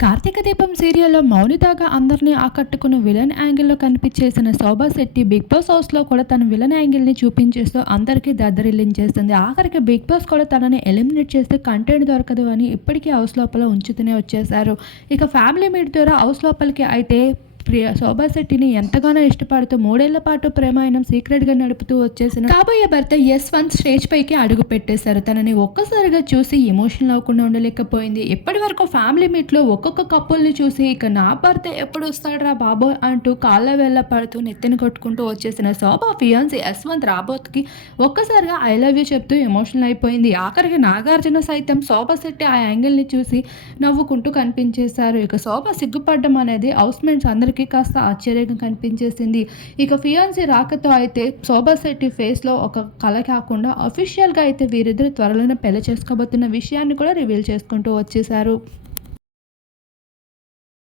కార్తీక దీపం సీరియల్లో మౌనితగా అందరినీ ఆకట్టుకున్న విలన్ యాంగిల్లో కనిపించేసిన శోభా శెట్టి బిగ్ బాస్ హౌస్లో కూడా తన విలన్ యాంగిల్ని చూపించేస్తూ అందరికీ దద్దరిల్లించేస్తుంది ఆఖరికి బిగ్ బాస్ కూడా తనని ఎలిమినేట్ చేస్తే కంటెంట్ దొరకదు అని ఇప్పటికీ హౌస్ లోపల ఉంచుతూనే వచ్చేసారు ఇక ఫ్యామిలీ మీట్ ద్వారా హౌస్ లోపలికి అయితే ప్రియ శోభాశెట్టిని ఎంతగానో ఇష్టపడుతూ మూడేళ్ళ పాటు ప్రేమాయణం సీక్రెట్గా నడుపుతూ వచ్చేసిన కాబోయే భర్త యశ్వంత్ స్టేజ్ పైకి అడుగు పెట్టేశారు. తనని ఒక్కసారిగా చూసి ఎమోషనల్ అవ్వకుండా ఉండలేకపోయింది. ఇప్పటి వరకు ఫ్యామిలీ మీట్లో ఒక్కొక్క కప్పుల్ని చూసి ఇక నా భర్త ఎప్పుడు వస్తాడరా బాబోయ్ అంటూ కాళ్ళ వేళ్ళ పడుతూ నెత్తిని కొట్టుకుంటూ వచ్చేసిన శోభా ఫియాన్స్ యశ్వంత్ రాబోత్కి ఒక్కసారిగా ఐ లవ్ యూ చెప్తూ ఎమోషనల్ అయిపోయింది. ఆఖరికి నాగార్జున సైతం శోభా శెట్టి ఆ యాంగిల్ని చూసి నవ్వుకుంటూ కనిపించేశారు. ఇక శోభ సిగ్గుపడడం అనేది హౌస్ మేట్స్ అందరికీ కాస్త ఆశ్చర్యంగా కనిపించేసింది. ఇక ఫియాన్సీ రాకతో అయితే శోభా శెట్టి ఫేస్లో ఒక కళ కాకుండా అఫీషియల్గా అయితే వీరిద్దరు త్వరలోనే పెళ్ళి చేసుకోబోతున్న విషయాన్ని కూడా రివీల్ చేసుకుంటూ వచ్చేశారు.